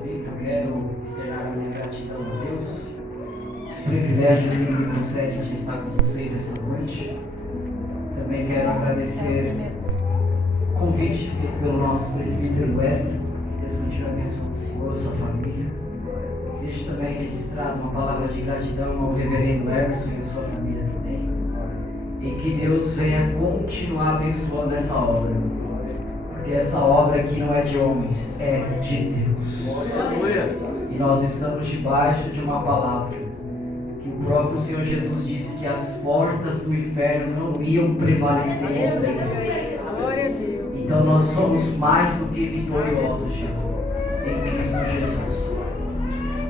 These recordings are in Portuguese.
Bíblia, eu quero externar a minha gratidão a Deus. O privilégio que me concede de estar com vocês essa noite. Também quero agradecer o convite feito pelo nosso presbítero Wellington. Deus continue abençoando o Senhor, sua família. Deixo também registrado uma palavra de gratidão ao reverendo Emerson e a sua família também. E que Deus venha continuar abençoando essa obra. Porque essa obra aqui não é de homens, é de Deus. E nós estamos debaixo de uma palavra que o próprio Senhor Jesus disse que as portas do inferno não iam prevalecer contra a igreja. Então nós somos mais do que vitoriosos, em Cristo Jesus.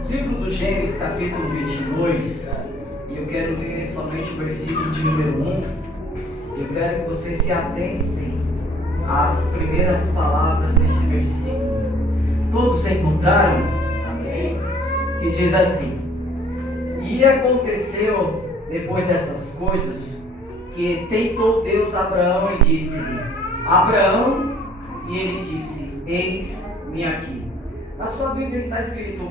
Livro do Gênesis, capítulo 22, e eu quero ler somente o versículo de número 1. Eu quero que vocês se atentem às primeiras palavras deste versículo. Todos encontraram? Amém? E diz assim: e aconteceu, depois dessas coisas, que tentou Deus Abraão e disse-lhe: Abraão, e ele disse: eis-me aqui. Na sua Bíblia está escrito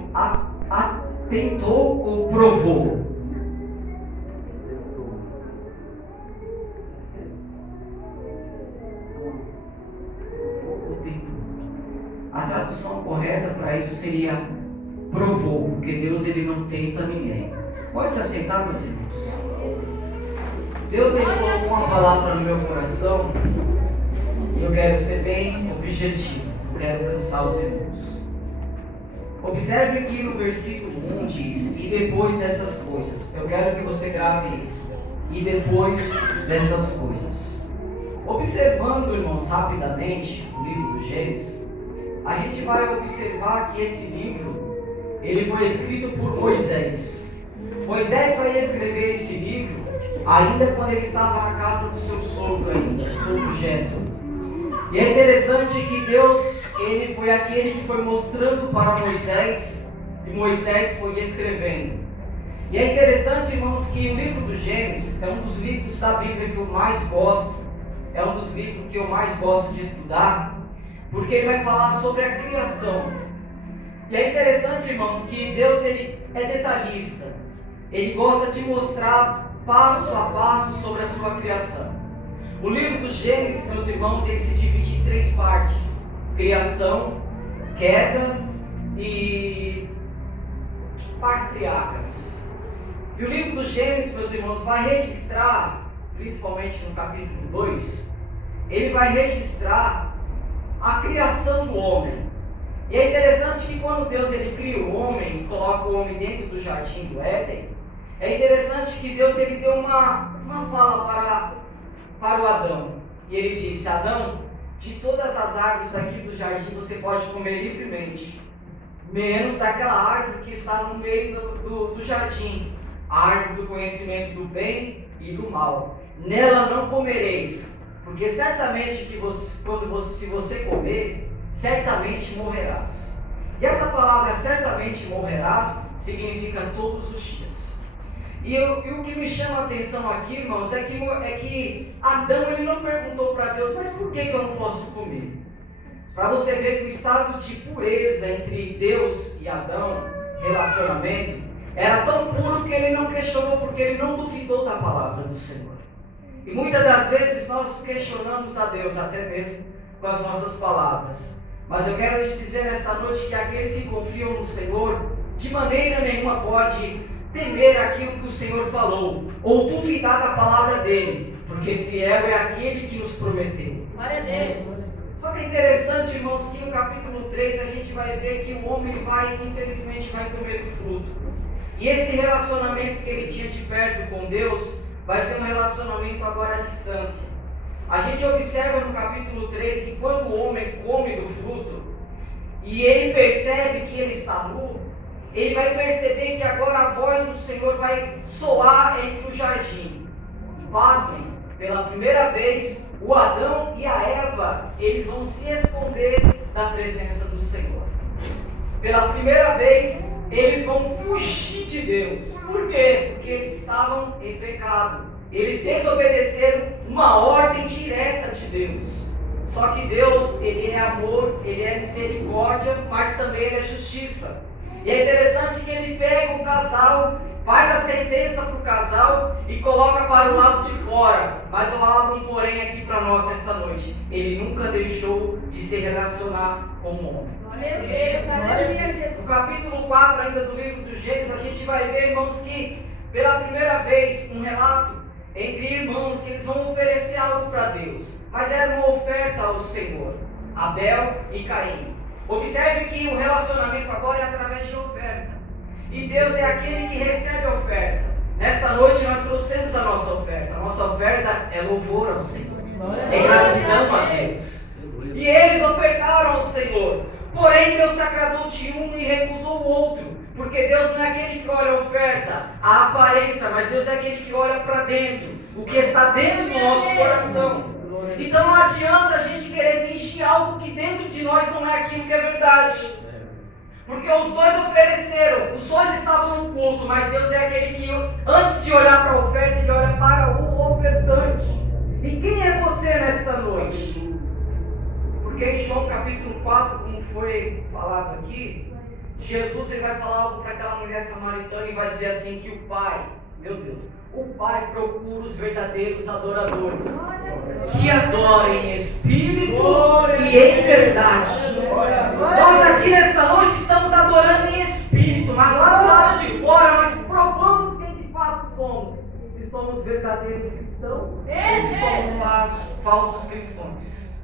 tentou ou provou? A tradução correta para isso seria provou, porque Deus ele não tenta ninguém. Pode se assentar, meus irmãos. Deus ele colocou uma palavra no meu coração e eu quero ser bem objetivo, eu quero cansar os irmãos. Observe que no versículo 1 diz: e depois dessas coisas. Eu quero que você grave isso. E depois dessas coisas. Observando, irmãos, rapidamente o livro do Gênesis, a gente vai observar que esse livro ele foi escrito por Moisés. Moisés vai escrever esse livro ainda quando ele estava na casa do seu sogro ainda, o sogro Jetro. E é interessante que Deus ele foi aquele que foi mostrando para Moisés e Moisés foi escrevendo. E é interessante, irmãos, que o livro do Gênesis é um dos livros da Bíblia que eu mais gosto, é um dos livros que eu mais gosto de estudar, porque ele vai falar sobre a criação. E é interessante, irmão, que Deus ele é detalhista, ele gosta de mostrar passo a passo sobre a sua criação. O livro do Gênesis, meus irmãos, ele se divide em 3 partes: criação, queda e patriarcas. E o livro do Gênesis, meus irmãos, vai registrar, principalmente no capítulo 2, ele vai registrar a criação do homem. E é interessante que quando Deus ele cria o homem, coloca o homem dentro do jardim do Éden, é interessante que Deus ele deu uma fala para o Adão. E ele disse: Adão, de todas as árvores aqui do jardim você pode comer livremente, menos daquela árvore que está no meio do jardim, a árvore do conhecimento do bem e do mal. Nela não comereis, porque certamente que se você comer, certamente morrerás. E essa palavra certamente morrerás significa todos os dias. E o que me chama a atenção aqui, irmãos, é que Adão ele não perguntou para Deus: mas por que eu não posso comer? Para você ver que o estado de pureza entre Deus e Adão, relacionamento, era tão puro que ele não questionou, porque ele não duvidou da palavra do Senhor. E muitas das vezes nós questionamos a Deus, até mesmo com as nossas palavras. Mas eu quero te dizer nesta noite que aqueles que confiam no Senhor, de maneira nenhuma pode temer aquilo que o Senhor falou, ou duvidar da palavra dele, porque fiel é aquele que nos prometeu. Glória a Deus. Só que é interessante, irmãos, que no capítulo 3 a gente vai ver que o homem infelizmente vai comer do fruto. E esse relacionamento que ele tinha de perto com Deus vai ser um relacionamento agora à distância. A gente observa no capítulo 3 que quando o homem come do fruto e ele percebe que ele está nu, ele vai perceber que agora a voz do Senhor vai soar entre o jardim. E pasmem, pela primeira vez, o Adão e a Eva, eles vão se esconder da presença do Senhor. Pela primeira vez, eles vão fugir de Deus. Por quê? Porque eles estavam em pecado. Eles desobedeceram uma ordem direta de Deus. Só que Deus, Ele é amor, Ele é misericórdia, mas também Ele é justiça. E é interessante que Ele pega o casal, faz a sentença para o casal e coloca para o lado de fora. Mas eu abro um porém aqui para nós nesta noite. Ele nunca deixou de se relacionar com o homem. No capítulo 4 ainda do livro do Gênesis, a gente vai ver, irmãos, que pela primeira vez um relato entre irmãos que eles vão oferecer algo para Deus. Mas era uma oferta ao Senhor, Abel e Caim. Observe que o relacionamento agora é através de oferta. E Deus é aquele que recebe a oferta. Nesta noite nós trouxemos a nossa oferta. A nossa oferta é louvor ao Senhor. É gratidão a Deus. E eles ofertaram ao Senhor. Porém Deus se agradou de um e recusou o outro. Porque Deus não é aquele que olha a oferta, a aparência, mas Deus é aquele que olha para dentro. O que está dentro do nosso coração. Então não adianta a gente querer fingir algo que dentro de nós não é aquilo que é verdade. Porque os dois ofereceram, os dois estavam no culto, mas Deus é aquele que, antes de olhar para a oferta, Ele olha para o ofertante. E quem é você nesta noite? Porque em João capítulo 4, como foi falado aqui, Jesus ele vai falar algo para aquela mulher samaritana e vai dizer assim que o Pai, meu Deus, o Pai procura os verdadeiros adoradores, que adorem em espírito e em verdade. Nós aqui nesta noite estamos adorando em espírito, mas lá do lado de fora nós provamos quem de fato somos. Se somos verdadeiros cristãos, ou se somos falsos cristãos.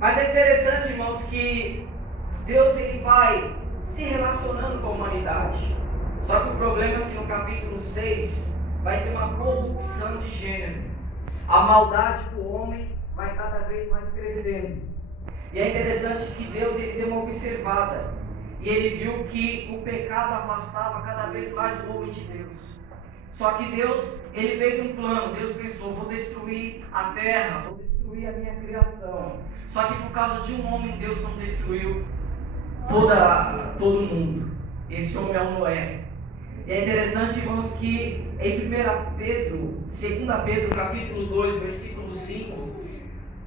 Mas é interessante, irmãos, que Deus ele vai se relacionando com a humanidade. Só que o problema é que no capítulo 6 vai ter uma corrupção de gênero. A maldade do homem vai cada vez mais crescendo. E é interessante que Deus ele deu uma observada. E ele viu que o pecado afastava cada vez mais o homem de Deus. Só que Deus, ele fez um plano. Deus pensou, vou destruir a terra, vou destruir a minha criação. Só que por causa de um homem, Deus não destruiu todo mundo. Esse homem é o Noé. E é interessante, irmãos, que em 2 Pedro, capítulo 2, versículo 5,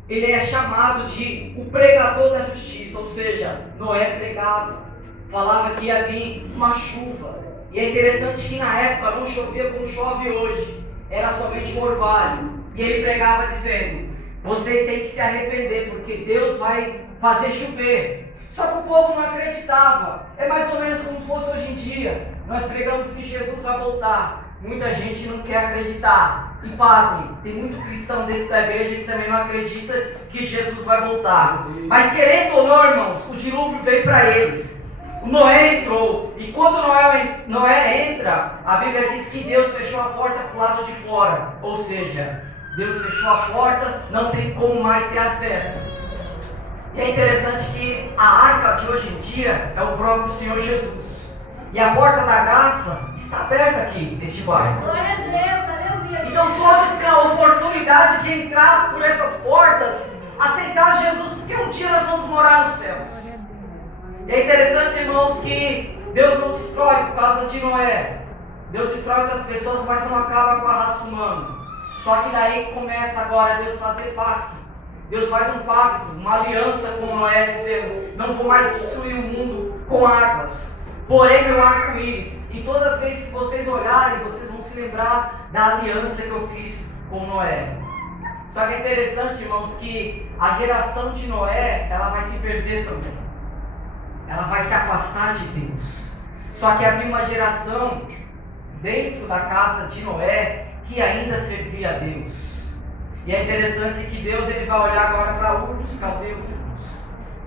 ele é chamado de o pregador da justiça, ou seja, Noé pregava, falava que ia vir uma chuva. E é interessante que na época não chovia como chove hoje, era somente um orvalho. E ele pregava dizendo, vocês têm que se arrepender, porque Deus vai fazer chover. Só que o povo não acreditava. É mais ou menos como se fosse hoje em dia. Nós pregamos que Jesus vai voltar. Muita gente não quer acreditar. E pasme, tem muito cristão dentro da igreja que também não acredita que Jesus vai voltar. Mas querendo ou não, irmãos, o dilúvio veio para eles. O Noé entrou. E quando Noé entra, a Bíblia diz que Deus fechou a porta para o lado de fora. Ou seja, Deus fechou a porta, não tem como mais ter acesso. E é interessante que a arca de hoje em dia é o próprio Senhor Jesus. E a porta da graça está aberta aqui, neste bairro. Glória a Deus, aleluia. Então todos têm a oportunidade de entrar por essas portas, aceitar Jesus, porque um dia nós vamos morar nos céus. E é interessante, irmãos, que Deus não destrói por causa de Noé. Deus destrói outras pessoas, mas não acaba com a raça humana. Só que daí começa agora Deus fazer pacto. Deus faz um pacto, uma aliança com Noé, dizendo, não vou mais destruir o mundo com águas, porém meu arco-íris. E todas as vezes que vocês olharem, vocês vão se lembrar da aliança que eu fiz com Noé. Só que é interessante, irmãos, que a geração de Noé, ela vai se perder também. Ela vai se afastar de Deus. Só que havia uma geração dentro da casa de Noé que ainda servia a Deus. E é interessante que Deus ele vai olhar agora para Ur dos Caldeus, irmãos.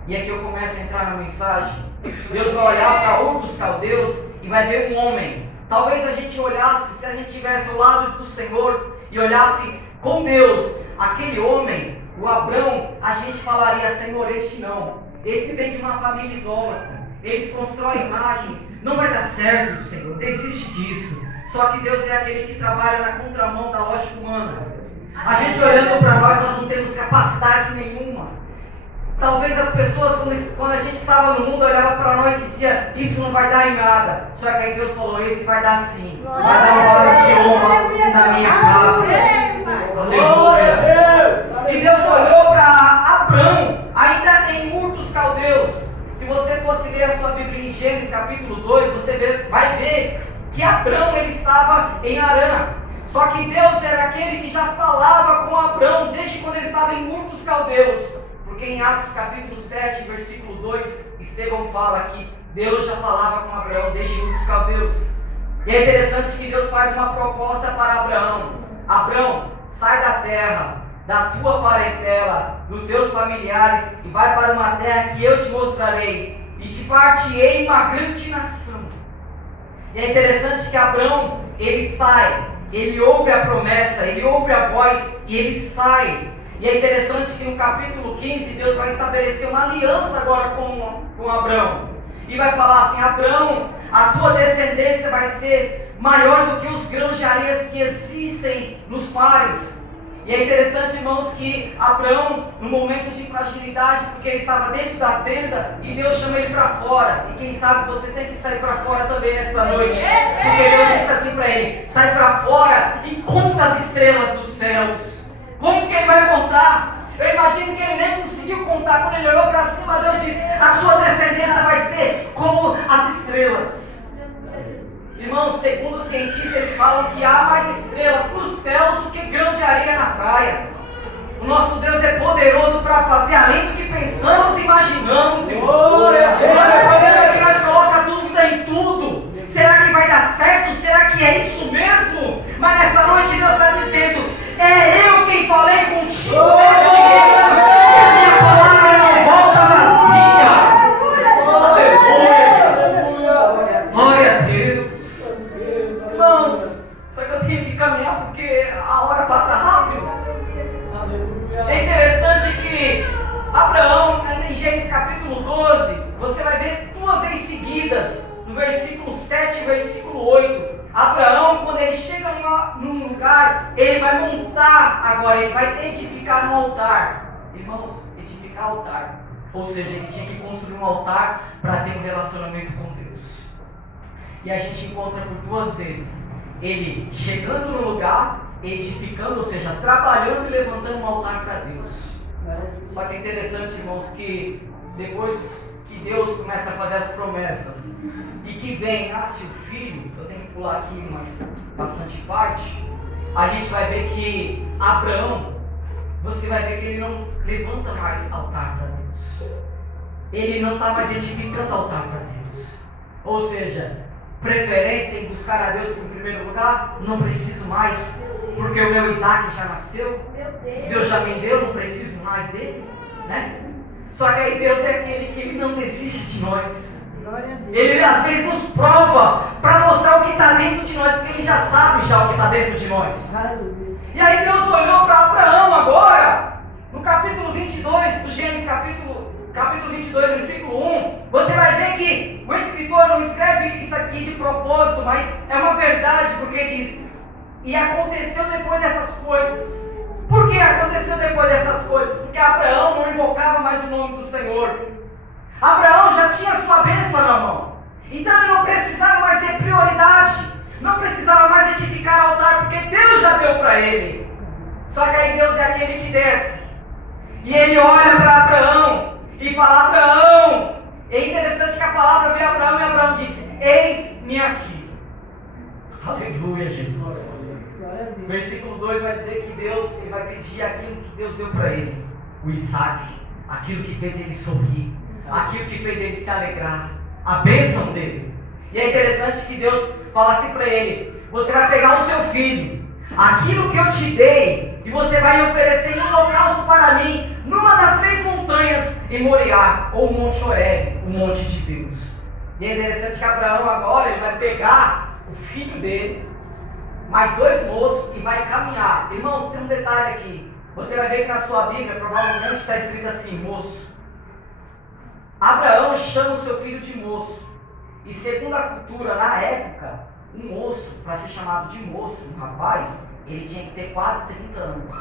E aqui eu começo a entrar na mensagem. Deus vai olhar para Ur dos Caldeus e vai ver um homem. Talvez a gente olhasse, se a gente estivesse ao lado do Senhor e olhasse com Deus, aquele homem, o Abrão, a gente falaria, Senhor, este não. Esse vem de uma família idólatra. Eles constroem imagens. Não vai dar certo, Senhor. Desiste disso. Só que Deus é aquele que trabalha na contramão da lógica humana. A gente olhando para nós não temos capacidade nenhuma. Talvez as pessoas, quando a gente estava no mundo, olhavam para nós e diziam, isso não vai dar em nada. Só que aí Deus falou, esse vai dar sim. Vai dar uma hora de honra na minha casa. Aleluia. E Deus olhou para Abraão, ainda em Ur dos Caldeus, se você fosse ler a sua Bíblia em Gênesis capítulo 2, você vai ver que Abraão ele estava em Harã. Só que Deus era aquele que já falava com Abraão desde quando ele estava em Ur dos Caldeus. Porque em Atos capítulo 7, versículo 2, Estevão fala que Deus já falava com Abraão desde Ur dos Caldeus. E é interessante que Deus faz uma proposta para Abraão. Abraão, sai da terra, da tua parentela, dos teus familiares, e vai para uma terra que eu te mostrarei, e te partirei uma grande nação. E é interessante que Abraão, ele sai, ele ouve a promessa, ele ouve a voz, e ele sai. E é interessante que no capítulo 15, Deus vai estabelecer uma aliança agora com Abraão. E vai falar assim: Abraão, a tua descendência vai ser maior do que os grãos de areias que existem nos mares. E é interessante, irmãos, que Abraão, no momento de fragilidade, porque ele estava dentro da tenda, e Deus chama ele para fora. E quem sabe você tem que sair para fora também nessa noite. Porque Deus disse assim para ele: sai para fora e conta as estrelas dos céus. Como que ele vai contar? Eu imagino que ele nem conseguiu contar. Quando ele olhou para cima, Deus disse: a sua descendência vai ser como as estrelas. Irmãos, segundo os cientistas, eles falam que há mais estrelas nos céus do que grão de areia na praia. O nosso Deus é poderoso para fazer além do que pensamos e imaginamos, irmãos. Mas o problema é que nós colocamos dúvida em tudo. Será que vai dar certo? Será que é isso mesmo? Mas nessa noite Deus está dizendo: é eu quem falei contigo. E a minha palavra não volta vazia. Glória a Deus. Irmãos, só que eu tenho que caminhar porque a hora passa rápido. É interessante que Abraão, ainda em Gênesis capítulo 12, você vai ver duas vezes seguidas, no versículo 7 e versículo 8. Abraão, quando ele chega num lugar, ele vai montar agora, ele vai edificar um altar. Irmãos, edificar altar. Ou seja, ele tinha que construir um altar para ter um relacionamento com Deus. E a gente encontra por duas vezes ele chegando no lugar, edificando, ou seja, trabalhando e levantando um altar para Deus. Só que é interessante, irmãos, que depois que Deus começa a fazer as promessas e que vem, nasce o filho, eu tenho que pular aqui bastante parte, a gente vai ver que Abraão, você vai ver que ele não levanta mais altar para Deus. Ele não está mais edificando altar para Deus. Ou seja, preferência em buscar a Deus em primeiro lugar, não preciso mais, porque o meu Isaac já nasceu, Deus já me deu, não preciso mais dele, né? Só que aí Deus é aquele que ele não desiste de nós. Ele às vezes nos prova para mostrar o que está dentro de nós, porque ele já sabe já o que está dentro de nós. E aí Deus olhou para Abraão agora, no capítulo 22 do Gênesis, capítulo 22, versículo 1, você vai ver que o escritor não escreve isso aqui de propósito, mas é uma verdade, porque diz: e aconteceu depois dessas coisas. Por que aconteceu depois dessas coisas? Porque Abraão não invocava mais o nome do Senhor. Abraão já tinha a sua bênção na mão. Então ele não precisava mais ter prioridade. Não precisava mais edificar altar, porque Deus já deu para ele. Só que aí Deus é aquele que desce. E ele olha para Abraão e fala: Abraão. É interessante que a palavra veio a Abraão e Abraão disse: eis-me aqui. Aleluia, Jesus. Versículo 2 vai dizer que Deus, ele vai pedir aquilo que Deus deu para ele, o Isaac, aquilo que fez ele sorrir, aquilo que fez ele se alegrar, a bênção dele. E é interessante que Deus fala assim para ele: você vai pegar o seu filho, aquilo que eu te dei, e você vai oferecer em holocausto para mim, numa das 3 montanhas em Moriá, ou Monte Horebe, o monte de Deus. E é interessante que Abraão agora, ele vai pegar o filho dele, mais 2 moços, e vai caminhar. Irmãos, tem um detalhe aqui. Você vai ver que na sua Bíblia provavelmente está escrito assim: moço. Abraão chama o seu filho de moço. E segundo a cultura na época, um moço, para ser chamado de moço, um rapaz, ele tinha que ter quase 30 anos.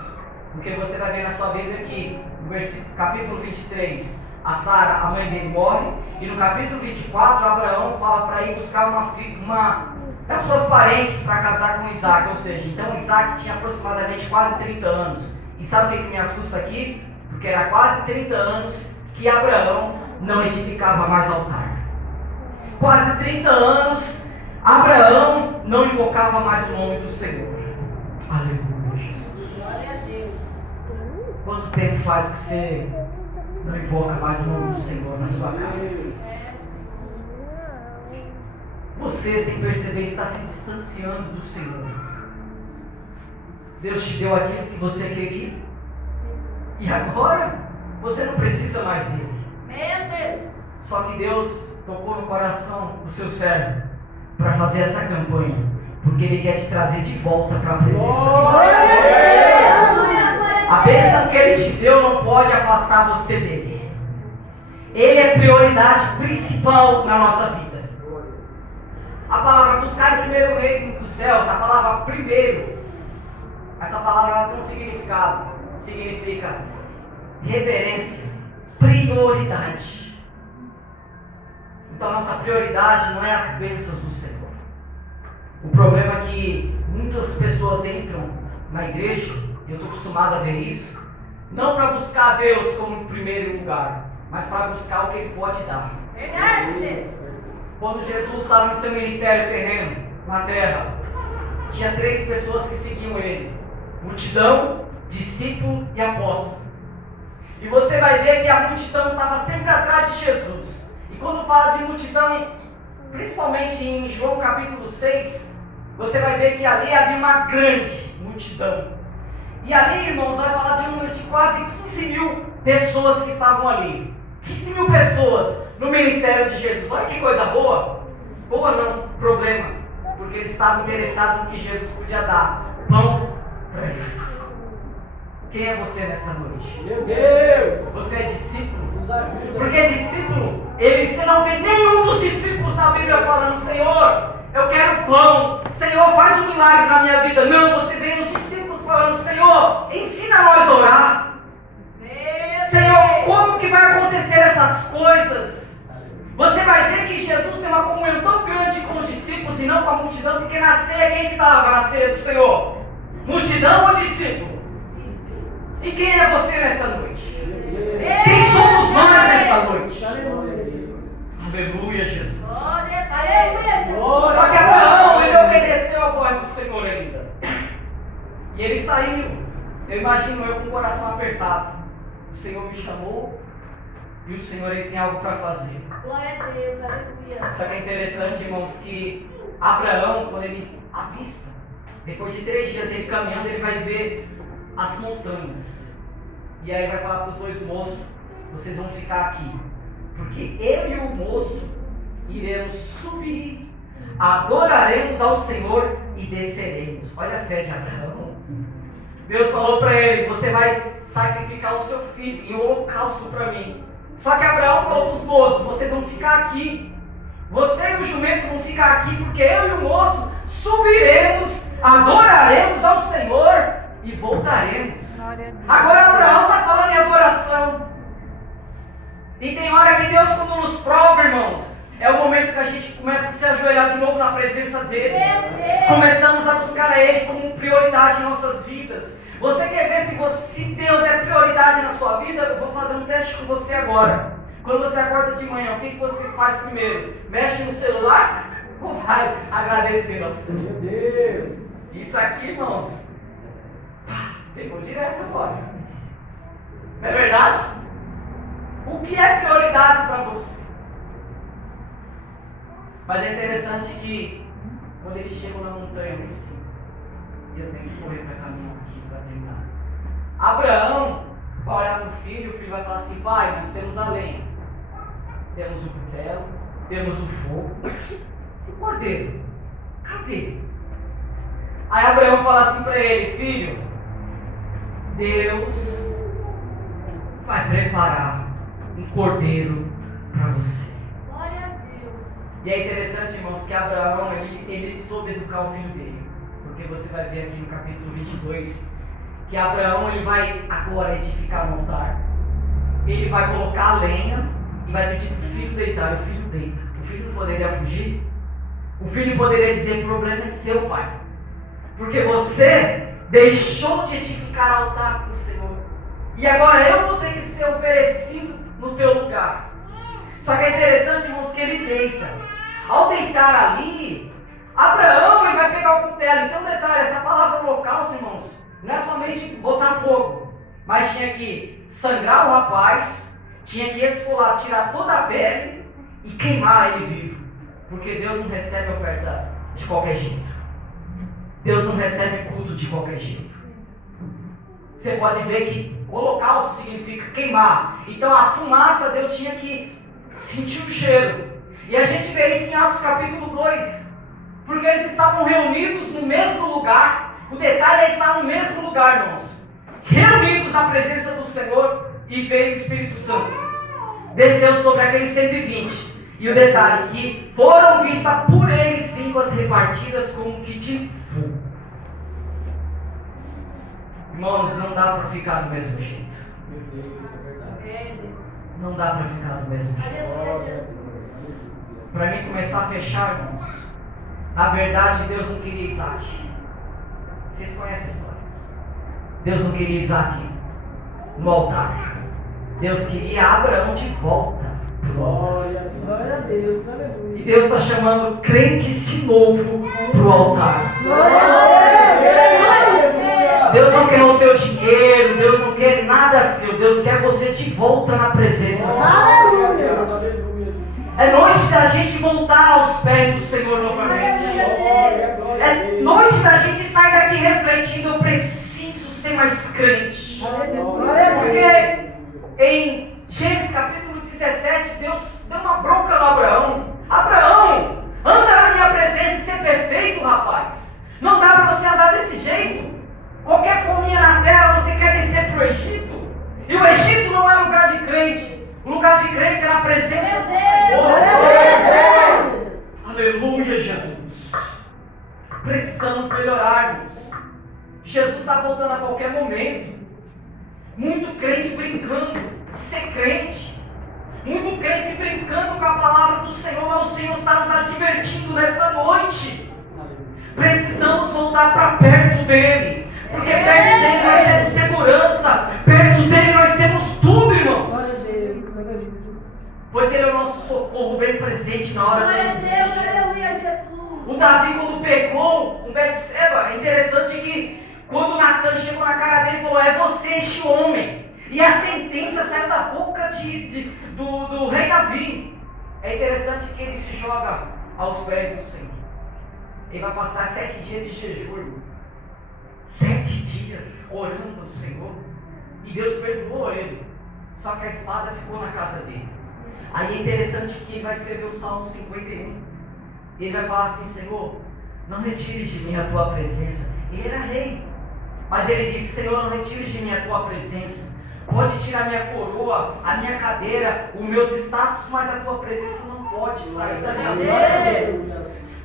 Porque você vai ver na sua Bíblia que no capítulo 23, a Sara, a mãe dele, morre. E no capítulo 24, Abraão fala para ir buscar uma das suas parentes para casar com Isaac. Ou seja, então Isaac tinha aproximadamente quase 30 anos. E sabe o que me assusta aqui? Porque era quase 30 anos que Abraão não edificava mais altar. Quase 30 anos, Abraão não invocava mais o nome do Senhor. Aleluia, Jesus. Glória a Deus. Quanto tempo faz que você não invoca mais o nome do Senhor na sua casa? Você, sem perceber, está se distanciando do Senhor. Deus te deu aquilo que você queria. E agora, você não precisa mais dele. Meu Deus. Só que Deus tocou no coração do seu servo para fazer essa campanha. Porque Ele quer te trazer de volta para a presença dele. A bênção que Ele te deu não pode afastar você dele. Ele é prioridade principal na nossa vida. A palavra buscar primeiro o reino dos céus, a palavra primeiro, essa palavra ela tem um significado. Significa reverência, prioridade. Então a nossa prioridade não é as bênçãos do Senhor. O problema é que muitas pessoas entram na igreja, eu estou acostumado a ver isso, não para buscar Deus como em primeiro lugar, mas para buscar o que Ele pode dar. Verdade, Deus. Quando Jesus estava em seu ministério terreno, na terra, tinha 3 pessoas que seguiam Ele: multidão, discípulo e apóstolo. E você vai ver que a multidão estava sempre atrás de Jesus. E quando fala de multidão, principalmente em João capítulo 6, você vai ver que ali havia uma grande multidão. E ali, irmãos, vai falar de um número de quase 15 mil pessoas que estavam ali. 15 mil pessoas no ministério de Jesus. Olha que coisa boa. Boa não, problema. Porque eles estavam interessados no que Jesus podia dar. Pão para eles. Quem é você nesta noite? Meu Deus! Você é discípulo? Nos ajuda. Porque discípulo, você não vê nenhum dos discípulos na Bíblia falando: Senhor, eu quero pão. Senhor, faz um milagre na minha vida. Não, você vê os discípulos falando: Senhor, ensina nós a orar. Senhor, como que vai acontecer essas coisas? Você vai ver que Jesus tem uma comunhão tão grande com os discípulos e não com a multidão, porque na ceia, quem que estava na ceia do Senhor? Multidão ou discípulo? E quem é você nesta noite? Quem somos nós nesta noite? Aleluia, Jesus. Aleluia, Jesus. Só que Abraão, ele obedeceu a voz do Senhor ainda. E ele saiu. Eu imagino eu com o coração apertado. O Senhor me chamou e o Senhor ele tem algo para fazer. Glória a Deus, aleluia. Só que é interessante, irmãos, que Abraão, quando ele avista, depois de 3 dias ele caminhando, ele vai ver as montanhas. E aí vai falar para os 2 moços: vocês vão ficar aqui, porque eu e o moço iremos subir, adoraremos ao Senhor e desceremos. Olha a fé de Abraão. Deus falou para ele: você vai sacrificar o seu filho em holocausto para mim. Só que Abraão falou para os moços: vocês vão ficar aqui. Você e o jumento vão ficar aqui, porque eu e o moço subiremos, adoraremos ao Senhor e voltaremos. Agora Abraão está falando em adoração. E tem hora que Deus, quando nos prova, irmãos, é o momento que a gente começa a se ajoelhar de novo na presença dEle. Começamos a buscar a Ele como prioridade em nossas vidas. Você quer ver se Deus é prioridade na sua vida? Eu vou fazer um teste com você agora. Quando você acorda de manhã, o que você faz primeiro? Mexe no celular ou vai agradecer ao Senhor? Meu Deus! Isso aqui, irmãos, pegou direto agora. Não é verdade? O que é prioridade para você? Mas é interessante que quando eles chegam na montanha lá em cima, eu tenho que correr para caminhar aqui para terminar. Abraão vai olhar para o filho vai falar assim: pai, nós temos a lenha, temos o cutelo, temos o fogo, e o cordeiro, cadê? Aí Abraão fala assim para ele: filho, Deus vai preparar um cordeiro para você. Glória a Deus. E é interessante, irmãos, que Abraão ele soube educar o filho dele. Porque você vai ver aqui no capítulo 22 que Abraão ele vai agora edificar um altar. Ele vai colocar a lenha e vai pedir para o filho deitar. E o filho deita. O filho não poderia fugir. O filho poderia dizer: o problema é seu, pai. Porque você deixou de edificar altar para o Senhor. E agora eu vou ter que ser oferecido no teu lugar. Só que é interessante, irmãos, que ele deita. Ao deitar ali, Abraão ele vai pegar o cutelo. Então, detalhe, essa palavra holocausto, irmãos, não é somente botar fogo, mas tinha que sangrar o rapaz, tinha que esfolar, tirar toda a pele e queimar ele vivo. Porque Deus não recebe oferta de qualquer jeito. Deus não recebe culto de qualquer jeito. Você pode ver que holocausto significa queimar. Então a fumaça, Deus tinha que sentir o cheiro. E a gente vê isso em Atos capítulo 2. Porque eles estavam reunidos no mesmo lugar. O detalhe é estar no mesmo lugar, irmãos. Reunidos na presença do Senhor, e veio o Espírito Santo. Desceu sobre aqueles 120. E o detalhe, que foram vistas por eles línguas repartidas como que de fogo. Irmãos, não dá para ficar do mesmo jeito. Meu Deus, é verdade. Não dá para ficar do mesmo jeito. Aleluia, Jesus. Para mim começar a fechar, irmãos, na verdade Deus não queria Isaac. Vocês conhecem a história? Deus não queria Isaac no altar. Deus queria Abraão de volta. Glória a Deus, aleluia. E Deus está chamando crentes de novo para o altar. Deus não quer o seu dinheiro, Deus não quer nada seu, Deus quer você de volta na presença. É noite da gente voltar aos pés do Senhor novamente. É noite da gente sair daqui refletindo, eu preciso ser mais crente. Porque em Gênesis capítulo 17, Deus deu uma bronca no Abraão. Abraão, anda na minha presença e ser perfeito, rapaz. Não dá para você andar desse jeito. Qualquer fominha na terra você quer descer para o Egito. E o Egito não é lugar de crente. O lugar de crente é na presença do Senhor. Aleluia, Jesus. Precisamos melhorarmos. Jesus está voltando a qualquer momento. Muito crente brincando de ser crente. Muito crente brincando com a palavra do Senhor. Mas o Senhor está nos advertindo nesta noite. Precisamos voltar para perto dEle. Porque perto dEle nós temos segurança. Perto dEle nós temos tudo, irmãos. Pois Ele é o nosso socorro bem presente na hora Glória a da Deus, angústia. aleluia, Jesus. O Davi, quando pegou com Betseba, é interessante que quando Natan chegou na cara dele e falou: é você este homem. E a sentença saiu da boca do rei Davi. É interessante que ele se joga aos pés do Senhor. Ele vai passar 7 dias de jejum. 7 dias orando ao Senhor. E Deus perdoou ele. Só que a espada ficou na casa dele. Aí é interessante que ele vai escrever o Salmo 51. E ele vai falar assim: Senhor, não retires de mim a tua presença. Ele era rei. Mas ele disse: Senhor, não retires de mim a tua presença. Pode tirar minha coroa, a minha cadeira, os meus status, mas a tua presença não pode sair da minha vida.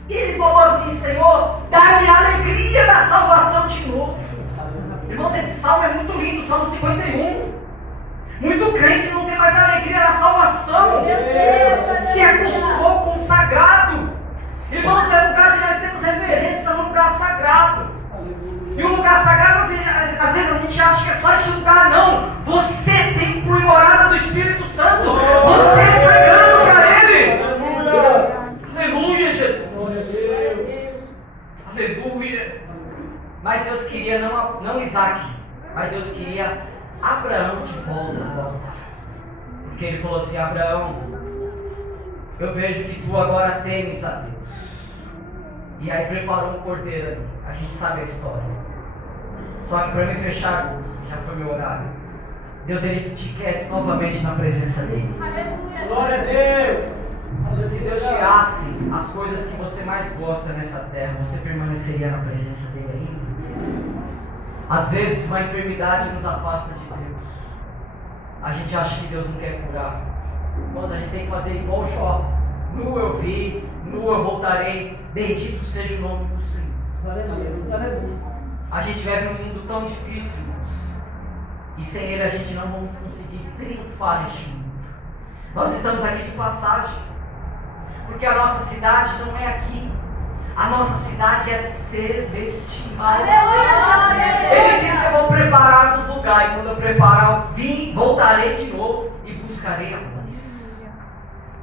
E ele falou assim: Senhor, dá-me a alegria da salvação de novo. Irmãos, esse salmo é muito lindo, Salmo 51. Muito crente não tem mais a alegria da salvação. Se acostumou com o sagrado. Irmãos, é lugar de nós temos reverência no lugar sagrado. E o lugar sagrado, às vezes a gente acha que é só este lugar. Não. Você tem por morada do Espírito Santo. Você é sagrado para Ele. Aleluia, Jesus. Aleluia. Mas Deus queria não Isaac, mas Deus queria Abraão de volta ao altar. Porque Ele falou assim: Abraão, eu vejo que tu agora temes a Deus. E aí preparou um cordeiro ali. A gente sabe a história. Só que para me fechar, já foi meu horário. Deus, Ele te quer novamente na presença dEle. Aleluia. Glória a Deus. Se Deus tirasse as coisas que você mais gosta nessa terra, você permaneceria na presença dEle ainda? Às vezes uma enfermidade nos afasta de Deus. A gente acha que Deus não quer curar. Irmãos, a gente tem que fazer igual Jó. Nu eu vi, nu eu voltarei. Bendito seja o nome do Senhor. Glória a Deus, glória a Deus. A gente vive num mundo tão difícil, irmãos. E sem Ele a gente não vamos conseguir triunfar neste mundo. Nós estamos aqui de passagem. Porque a nossa cidade não é aqui. A nossa cidade é celestial. Aleluia, Ele disse: eu vou preparar-vos lugar, e quando eu preparar, voltarei de novo e buscarei a vós,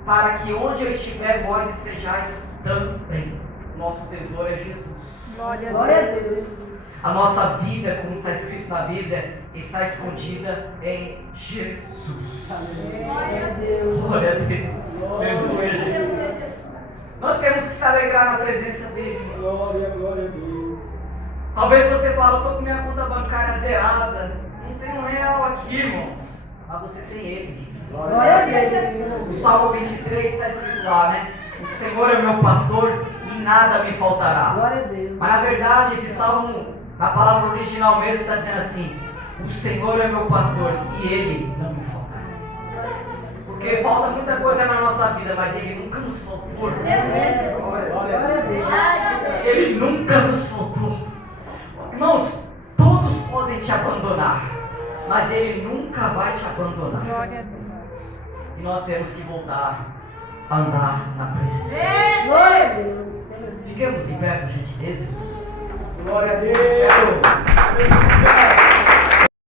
para que onde eu estiver, vós estejais também. Nosso tesouro é Jesus. Glória a Deus. A nossa vida, como está escrito na Bíblia, está escondida em Jesus. Glória a Deus. Glória a Deus. Aleluia, Jesus. Nós temos que se alegrar na presença dele. Glória a Deus. Talvez você fale: eu estou com minha conta bancária zerada, não tem R$1 aqui, irmãos. Mas você tem ele. Glória a Deus. O Salmo 23 está escrito lá, né? O Senhor é meu pastor e nada me faltará. Glória a Deus. Mas na verdade, esse salmo, na palavra original mesmo, está dizendo assim: o Senhor é meu pastor e ele não me faltará. Porque falta muita coisa na nossa vida, mas ele nunca nos faltou. Glória a Deus. Ele nunca nos faltou. Irmãos, todos podem te abandonar, mas ele nunca vai te abandonar. E nós temos que voltar a andar na presença. Glória a Deus. Fiquemos em pé, por gentileza. Glória a Deus.